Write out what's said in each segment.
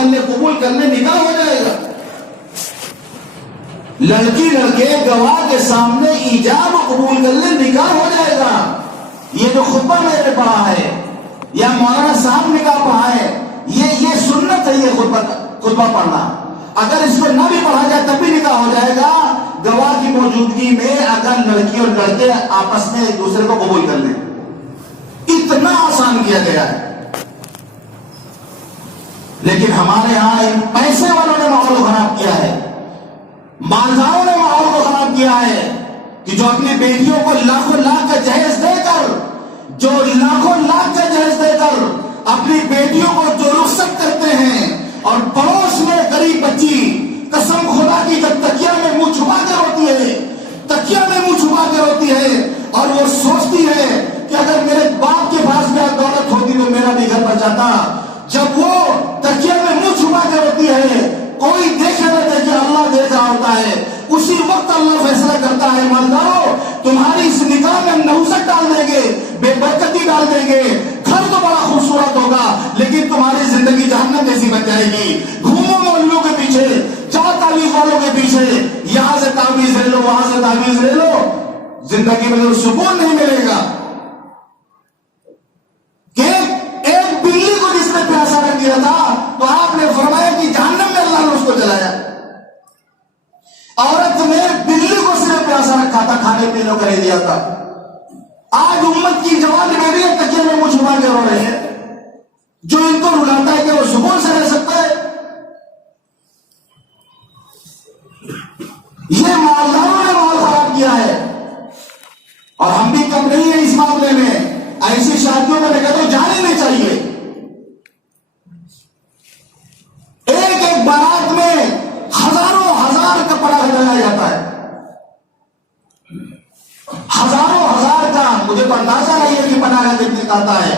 کر لے، قبول کر لے، نکاح ہو جائے گا۔ لڑکی لڑکے گواہ کے سامنے ایجاب قبول کر لے، نکاح ہو جائے گا۔ یہ جو خطبہ میں نے پڑھا ہے یا مولانا صاحب نکاح پڑھا ہے، یہ سنت ہے، یہ خطبہ پڑھنا۔ اگر اس کو نہ بھی پڑھا جائے تب بھی نکاح ہو جائے گا، گواہ کی موجودگی میں، اگر لڑکی اور لڑکے آپس میں ایک دوسرے کو قبول کر لیں۔ اتنا آسان کیا گیا ہے۔ لیکن ہمارے ہاں ان پیسے والوں نے ماحول کو خراب کیا ہے، مالداروں نے ماحول کو خراب کیا ہے، کہ جو اپنی بیٹیوں کو لاکھوں لاکھ کا جہیز دے کر، جو لاکھوں لاکھ کا جہیز دے کر اپنی بیٹیوں کو جو رخصت کرتے ہیں، اور پڑوس میں غریب بچی قسم خدا کی جب تکیا میں منہ چھپا کر ہوتی ہے، تکیا میں منہ چھپا کر ہوتی ہے، اور وہ سوچتی ہے کہ اگر میرے باپ کے پاس بھی دولت ہوتی تو میرا بھی گھر بچ جاتا، جب وہ تکیا میں منہ چھپا کر ہوتی ہے، کوئی دیکھے نہ دیکھے اللہ دیکھ رہا ہوتا ہے، اسی وقت اللہ فیصلہ کرتا ہے، مالدارو تمہاری اس نکاح میں ہم نحوست ڈال دیں گے، بے برکتی ڈال دیں گے، گھر تو بڑا خوبصورت ہوگا لیکن تمہاری زندگی جہنم جیسی بن جائے گی۔ گھومو مولویوں کے پیچھے، جاؤ تعویذ والوں کے پیچھے، یہاں سے تعویذ لے لو، وہاں سے تعویذ لے لو، زندگی میں تو سکون نہیں ملے گا۔ کہ ایک بلی کو جس نے پیاسا رکھ دیا تھا تو آپ نے فرمایا کہ جہنم میں اللہ نے اس کو جلایا۔ عورت نے بلی کو صرف پیاسا رکھا تھا، کھانے پینے کو نہیں دیا تھا۔ آج امت کی جوان بیٹی تکیے میں منہ چھپا کے رو رہے ہیں، جو ان کو رلاتا ہے کہ وہ سکون سے رہ سکتا ہے۔ یہ مالداروں نے ماحول خراب کیا ہے، اور ہم بھی کم نہیں ہیں اس معاملے میں۔ ایسی شادیوں میں میں کہتا ہوں جانے نہیں چاہیے۔ ایک ایک بارات میں ہزاروں ہزار کا پڑا لگایا جاتا ہے، ہزاروں ہزار کا۔ مجھے تو اندازہ نہیں ہے کہ پناہ کتنے کا آتا ہے،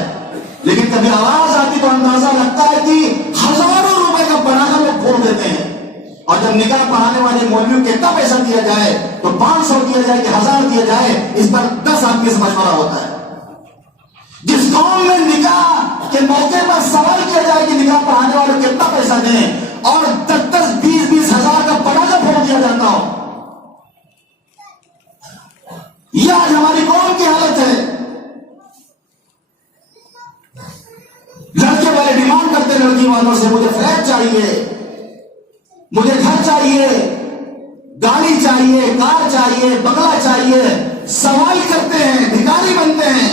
لیکن کبھی آواز آتی تو اندازہ لگتا ہے کہ ہزاروں روپے کا پناہ لوگ پھوڑ دیتے ہیں۔ اور جب نکاح پڑھانے والے مولوی کو کتنا پیسہ دیا جائے تو 500 دیا جائے کہ 1000 دیا جائے، اس پر 10 آدمی سے مشورہ ہوتا ہے۔ جس قوم میں نکاح کے موقع پر سوال کیا جائے کہ نکاح پڑھانے والے کتنا پیسہ دیں، اور 10 20 ہزار کا پناہ پھوڑ دیا جاتا ہو، یہ آج ہماری قوم کی حالت ہے۔ لڑکے والے ڈیمانڈ کرتے لڑکی والوں سے، مجھے فلیٹ چاہیے، مجھے گھر چاہیے، گاڑی چاہیے، کار چاہیے، بنگلہ چاہیے، سوال کرتے ہیں، بھکاری بنتے ہیں۔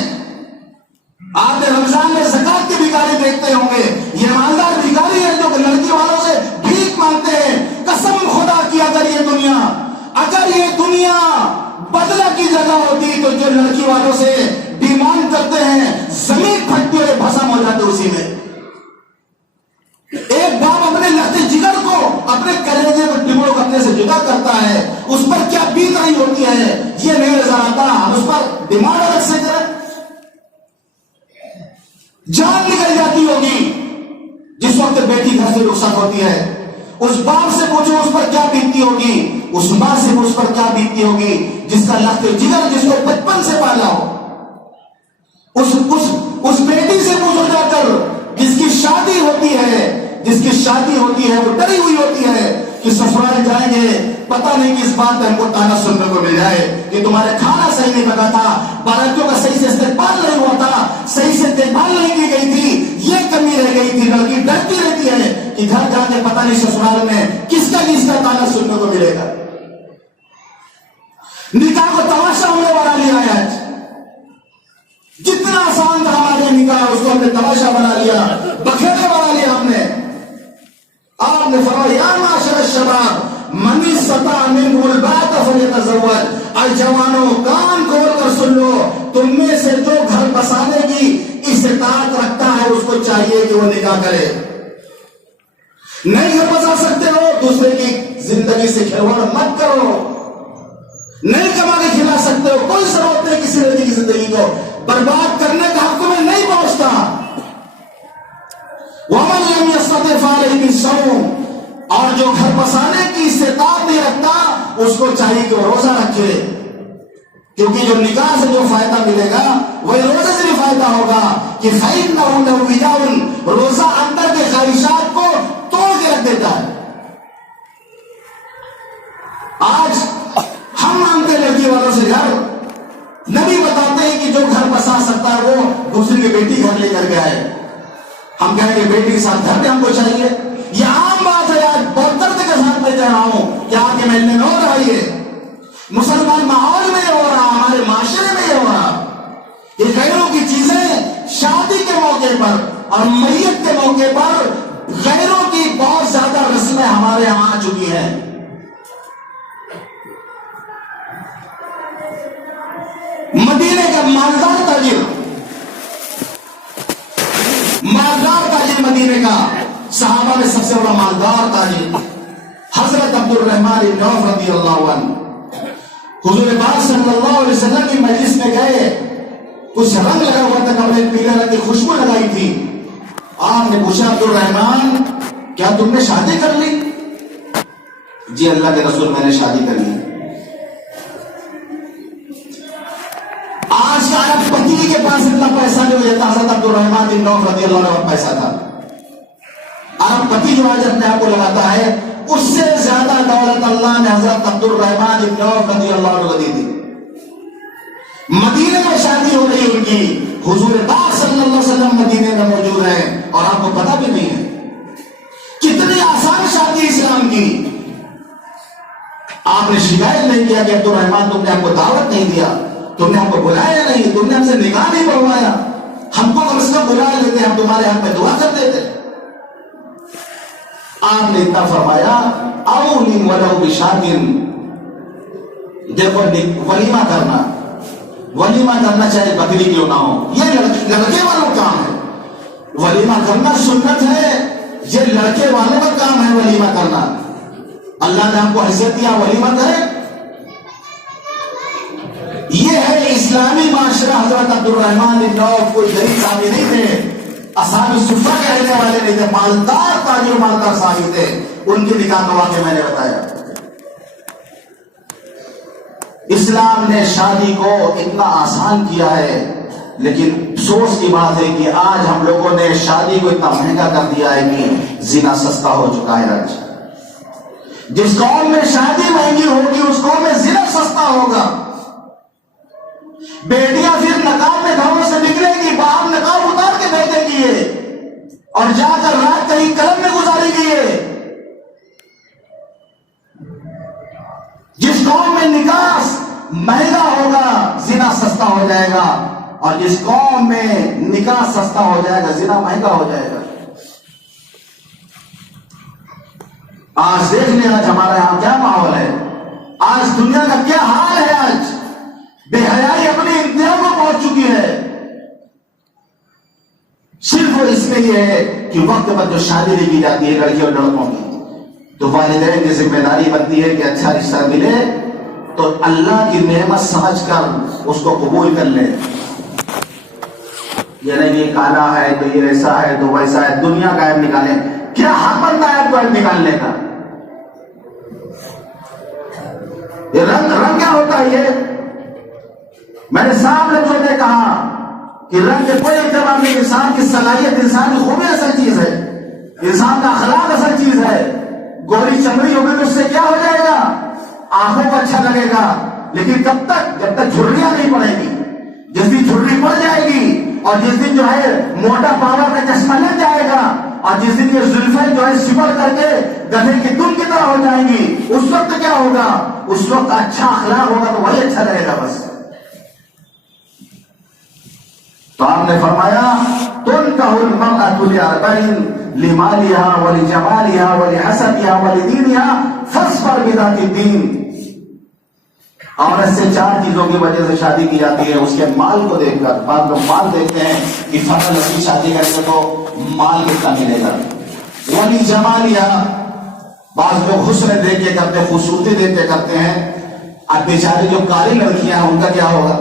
آپ نے رمضان میں زکات کے بھکاری دیکھتے ہوں گے، یہ مالدار بھکاری ہے جو لڑکی والوں سے بھیک مانگتے ہیں۔ قسم خدا کی اگر یہ دنیا بدلہ کی جگہ ہوتی تو جو لڑکی والوں سے ڈیمانڈ کرتے ہیں زمین پھٹتی ہوئے بھسم ہو جاتے اسی میں۔ ایک باپ اپنے لگتے جگر کو، اپنے کلیجے کو ٹکڑوں کرنے سے جدا کرتا ہے، اس پر کیا بیت رہی ہوتی ہے یہ نہیں نظر آتا۔ ہم اس پر ڈیمانڈ الگ سے کریں، جان نکل جاتی ہوگی جس وقت بیٹی گھر سے رخصت ہوتی ہے۔ اس باپ سے پوچھو اس پر کیا بیتتی ہوگی، اس ماں سے اس پر کیا بیتتی ہوگی جس کا لخت جگر جس کو بچپن سے پالا ہو۔ اس بیٹی سے پوچھو جا کر جس کی شادی ہوتی ہے وہ ڈری ہوئی ہوتی ہے کہ سسرال جائیں گے پتہ نہیں کس بات ہم کو تانا سننے کو مل جائے کہ تمہارے کھانا صحیح نہیں بنا تھا، باراتیوں کا صحیح سے استقبال نہیں ہوا تھا، صحیح سے دیکھ بھال نہیں کی گئی تھی، یہ کمی رہ گئی تھی۔ لڑکی ڈرتی رہتی ہے کہ گھر جا کے پتہ نہیں سسرال میں کس کا تانا سننے کو ملے گا۔ نکاح کو تماشا ہم نے بنا لیا ہے، آج جتنا آسان تھا ہمارے نکاح اس کو ہم نے تماشا بنا لیا، بکھیرے بنا لیا ہم نے۔ آپ نے فرمایا یا معاشر الشباب من استطاع منکم الباءۃ فلیتزوج، اے جوانوں کان کھول کر سن لو، تم میں سے جو گھر بسانے کی استطاعت رکھتا ہے اس کو چاہیے کہ وہ نکاح کرے۔ نہیں گھر بسا سکتے ہو دوسرے کی زندگی سے کھلواڑ مت کرو، نہیں کما کے کھلا سکتے ہو، کوئی ضرورت نہیں کسی لڑکی کی زندگی کو برباد کرنے کا حق میں نہیں پہنچتا۔ وَمَن لَّمْ يَسْتَطِعْ فَعَلَيْهِ بِالصَّوْمِ، اور جو گھر بسانے کی استطاعت نہیں رکھتا اس کو چاہیے کہ وہ روزہ رکھے، کیونکہ جو نکاح سے جو فائدہ ملے گا وہی روزے سے بھی فائدہ ہوگا کہ فَإِنَّهُ لَهُ وِجَاءٌ، روزہ اندر کے خواہشات کو توڑ ہم کہیں گے بیٹی کے ساتھ گھر میں ہم کو چاہیے. یہ عام بات ہے. آج بہت درد کے ساتھ میں کہہ رہا ہوں کہ آپ کے محلے میں ہو رہا ہے. مسلمان ماحول میں ہو رہا, ہمارے معاشرے میں ہو رہا. یہ غیروں کی چیزیں شادی کے موقع پر اور میت کے موقع پر غیروں کی بہت زیادہ رسمیں ہمارے یہاں آ چکی ہیں. مدینے کا مالدار تاجر مدینے کا صحابہ میں سب سے بڑا مالدار تاجر حضرت عبد الرحمن بن عوف رضی اللہ عنہ حضور پاک صلی اللہ علیہ وسلم کی مجلس میں گئے. کچھ رنگ لگا ہوا تھا, کپڑے پیلے رنگ کی خوشبو لگائی تھی. آپ نے پوچھا عبد الرحمن کیا تم نے شادی کر لی؟ جی اللہ کے رسول میں نے شادی کر لی. آج کا عرب پتی کے پاس اتنا پیسہ نہیں ہو جاتا. حضرت عبد الرحمن بن عوف رضی اللہ عنہ پیسہ تھا. عرب پتی جو آج اپنے آپ کو لگاتا ہے اس سے زیادہ دولت اللہ نے حضرت عبد الرحمن بن عوف رضی اللہ عنہ کو دی تھی. مدینے میں شادی ہو رہی ان کی, حضور پاک صلی اللہ علیہ وسلم مدینے میں موجود ہیں اور آپ کو پتہ بھی نہیں ہے. کتنی آسان شادی اسلام کی. آپ نے شکایت نہیں کیا کہ عبد الرحمن تم نے ہم کو دعوت نہیں دیا, تم نے ہم کو بلایا نہیں, تم نے ہم سے نکاح نہیں پڑھوایا. ہم کو کم از کم بلا لیتے, ہم تمہارے ہاتھ میں دعا کر دیتے. آپ نے اتنا فرمایا اولی ولو بشاتن, دیکھو ولیمہ کرنا چاہے بکری کیوں نہ ہو, یہ لڑکے والوں کا کام ہے. ولیمہ کرنا سنت ہے, یہ لڑکے والوں کا کام ہے ولیمہ کرنا. اللہ نے آپ کو حیثیت دیا ولیمہ کرے. یہ ہے اسلامی معاشرہ. حضرت عبد الرحمن بن عوف کوئی غریب صحابی نہیں تھے, اصحاب صفہ کے رہنے والے نہیں تھے, مالدار تاجر مالدار صحابی تھے. ان کے نکاح کا واقعہ میں نے بتایا. اسلام نے شادی کو اتنا آسان کیا ہے, لیکن افسوس کی بات ہے کہ آج ہم لوگوں نے شادی کو اتنا مہنگا کر دیا ہے کہ زنا سستا ہو چکا ہے. آج جس قوم میں شادی مہنگی ہوگی اس قوم میں زنا سستا ہوگا. بیٹیاں پھر نقاب میں گھروں سے نکلے گی, باہر نقاب اتار کے بیٹھے گی اور جا کر رات کہیں کلب میں گزارے گی. جس قوم میں نکاح مہنگا ہوگا زنا سستا ہو جائے گا, اور جس قوم میں نکاح سستا ہو جائے گا زنا مہنگا ہو جائے گا. آج دیکھ لیں آج ہمارے یہاں کیا ماحول ہے, آج دنیا کا کیا حال ہے. آج بے حیائی اپنی انتہا کو پہنچ چکی ہے. صرف اس میں یہ ہے کہ وقت پر جو شادی نہیں کی جاتی ہے لڑکی اور لڑکوں کی, تو والدین کی ذمہ داری بنتی ہے کہ اچھا رشتہ ملے تو اللہ کی نعمت سمجھ کر اس کو قبول کر لے. یہ نہیں یہ کالا ہے تو یہ ایسا ہے تو ویسا ہے, دنیا کا عیب نکالیں. کیا حق بنتا ہے آپ کو عیب نکالنے کا؟ یہ رنگ کیا ہوتا ہے؟ یہ میں نے صاحب لفظوں میں کہا کہ رنگ کے کوئی اعتبار نہیں. انسان کی صلاحیت, انسان کی خوبی اصل چیز ہے, انسان کا اخلاق اصل چیز ہے. گوری چمڑی ہوگی تو اس سے کیا ہو جائے گا؟ آنکھوں کو اچھا لگے گا, لیکن کب تک؟ جب تک جھرریاں نہیں پڑے گی. جس دن جھرری پڑ جائے گی اور جس دن جو ہے موٹا پاور کا چشمہ لگ جائے گا اور جس دن یہ زلفیں جو ہے سپر کر کے گدھے کی دم کی طرح ہو جائیں گی, اس وقت کیا ہوگا؟ اس وقت اچھا اخلاق ہوگا تو وہی اچھا رہے گا بس. تو آپ نے فرمایا تنکح المرأة لأربع لمالها ولجمالها ولحسبها ولدينها فاصبر بذات الدين. عورت سے 4 چیزوں کی وجہ سے شادی کی جاتی ہے, اس کے مال کو دیکھ کر. بعض لوگ مال دیکھتے ہیں کہ فلاں لڑکی شادی کریں گے تو مال کتنا ملے گا. ولجمالها, بعض لوگ حسن دیکھ کے کرتے, خوبصورتی دیکھ کے کرتے ہیں. اب بیچاری جو کالی لڑکیاں ہیں ان کا کیا ہوگا؟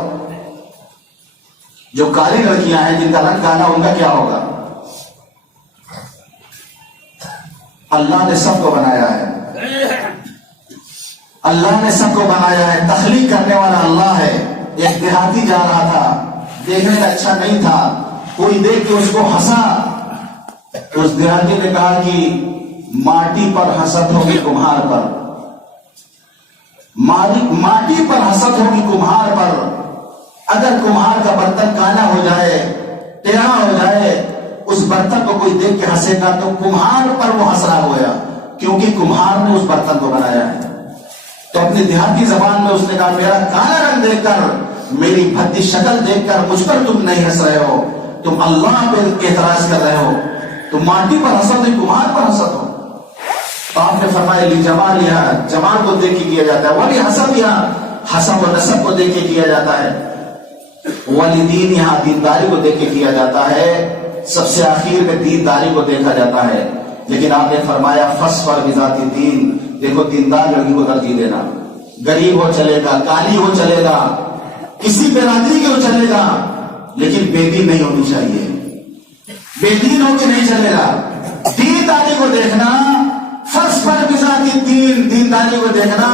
جو کالی لڑکیاں ہیں جن کا رنگ کالا ان کا کیا ہوگا؟ اللہ نے سب کو بنایا ہے, اللہ نے سب کو بنایا ہے. تخلیق کرنے والا اللہ ہے. ایک دیہاتی جا رہا تھا, دیکھنے میں اچھا نہیں تھا, کوئی دیکھ کے اس کو ہنسا. اس دیہاتی نے کہا کہ ماٹی پر حسد ہوگی کمہار پر, ماٹی پر حسد ہوگی کمہار پر. اگر کمہار کا برتن کالا ہو جائے, ٹیڑھا ہو جائے, اس برتن کو کوئی دیکھ کے ہنسے گا تو کمہار پر وہ ہنس رہا ہویا، کیونکہ کمہار نے اس برتن کو بنایا ہے۔ تو اپنی دیہاتی زبان میں اس نے کہا میرا کالا رنگ دیکھ کر، میری بھدی شکل دیکھ کر مجھ پر تم نہیں ہنس رہے ہو، تم اللہ پہ اعتراض کر رہے ہو، تم ماٹی پر ہنسو تو کمہار پر ہنسو ہو۔ تو آپ نے فرمایا لی جمال، یہاں جمال کو دیکھ کے کیا جاتا ہے، ولی حسب یہاں حسب و نسب کو دیکھ کے کیا جاتا ہے، ولی دین یہاں دینداری کو دیکھ کے کیا جاتا ہے، سب سے آخر میں دینداری کو دیکھا جاتا ہے۔ لیکن آپ نے فرمایا فاصبر بذات الدین، دیکھو دیندار لڑکی کو ترجیح دینا، غریب ہو چلے گا، کالی ہو چلے گا، کسی برادری کے ہو چلے گا، لیکن بے دین نہیں ہونی چاہیے، بے دین ہو کے نہیں چلے گا۔ دینداری کو دیکھنا، فاصبر بذات الدین، دینداری کو دیکھنا،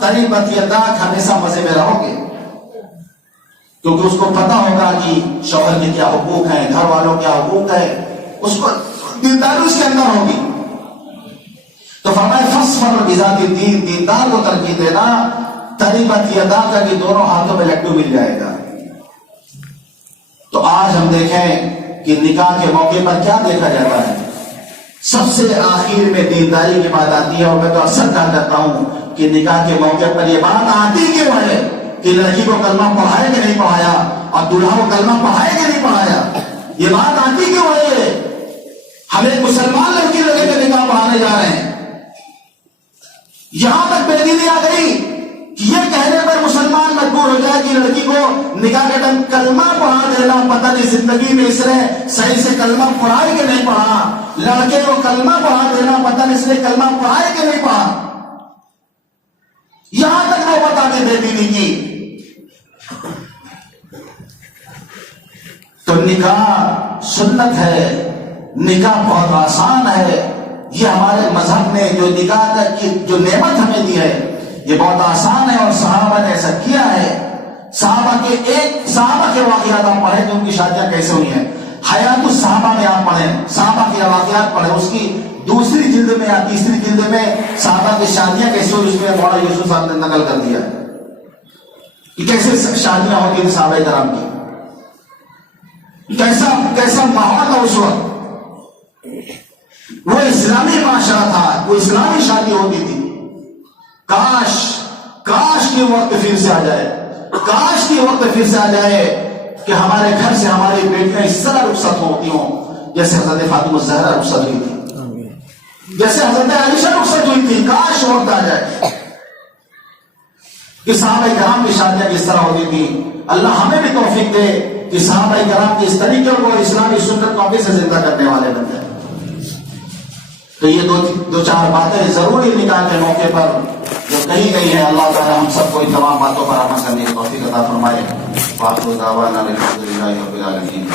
تریبت یداک، ہمیشہ مزے میں رہو گے، کیونکہ اس کو پتا ہوگا کہ شوہر کے کیا حقوق ہیں، گھر والوں کیا حقوق ہے، اس کو دینداری اس کے اندر ہوگی۔ تو فرمائے فاصبر بذات الدین، دیندار کو ترجیح دینا، تریبت یداک، کہ دونوں ہاتھوں میں لڈو مل جائے گا۔ تو آج ہم دیکھیں کہ نکاح کے موقع پر کیا دیکھا جاتا ہے، سب سے آخر میں دینداری کی بات آتی ہے، اور میں تو اکثر کہا کرتا ہوں کہ نکاح کے موقع پر یہ بات آتی کیوں ہے کہ لڑکی کو کلمہ پڑھائے کہ نہیں پڑھایا اور دلہا کو کلمہ پڑھائے کہ نہیں پڑھایا، یہ بات آتی کیوں ہے؟ ہم ایک مسلمان لڑکی لڑکے کا نکاح پڑھانے جا رہے ہیں، یہاں تک بے دینی آ گئی کہ یہ کہنے پر مسلمان مجبور ہو جائے کہ لڑکی کو نکاح کے ٹائم کلمہ پڑھا دینا، پتہ نہیں زندگی میں اس نے صحیح سے کلمہ پڑھائے کہ نہیں پڑھا، لڑکے کو کلمہ پڑھا دینا، پتہ نہیں اس نے کلمہ پڑھائے کہ نہیں پڑھا، یہاں تک وہ بتا دے بے دینی کی۔ تو نکاح سنت ہے، نکاح بہت آسان ہے، یہ ہمارے مذہب نے جو نکاح کی جو نعمت ہمیں دی ہے یہ بہت آسان ہے، اور صحابہ نے ایسا کیا ہے۔ صحابہ کے واقعات آپ پڑھیں کہ ان کی شادیاں کیسے ہوئی ہیں، حیات الصحابہ میں آپ پڑھیں، صحابہ کے واقعات پڑھیں، اس کی دوسری جلد میں یا تیسری جلد میں صحابہ کی شادیاں کیسے ہوئی، اس میں مولانا یوسف صاحب نے نقل کر دیا کہ کیسے شادیاں ہوتی تھیں صحابہ کرام کی، کیسا ماحول تھا اس وقت، وہ اسلامی معاشرہ تھا، وہ اسلامی شادی ہوتی تھی۔ کاش کی وقت پھر سے آ جائے، کاش کی وقت پھر سے آ جائے کہ ہمارے گھر سے ہماری بیٹیاں اس طرح رخصت ہوتی ہوں جیسے حضرت فاطمہ الزہرا رخصت ہوئی تھی، جیسے حضرت عائشہ رخصت ہوئی تھی، کاش وقت آ جائے کہ صحابہ کرام کی شادیاں کس طرح ہوتی تھی۔ اللہ ہمیں بھی توفیق دے کہ صحابہ کرام کی اس طریقے کو اسلامی سنت کو ہمیں سے زندہ کرنے والے بن جائیں۔ تو یہ دو چار باتیں ضروری نکاح کے موقع پر جو کہی گئی ہے، اللہ تعالیٰ ہم سب کو ان تمام باتوں پر عمل کرنے کی توفیق عطا فرمائے۔ وآخر دعوانا الحمد للہ رب العالمین۔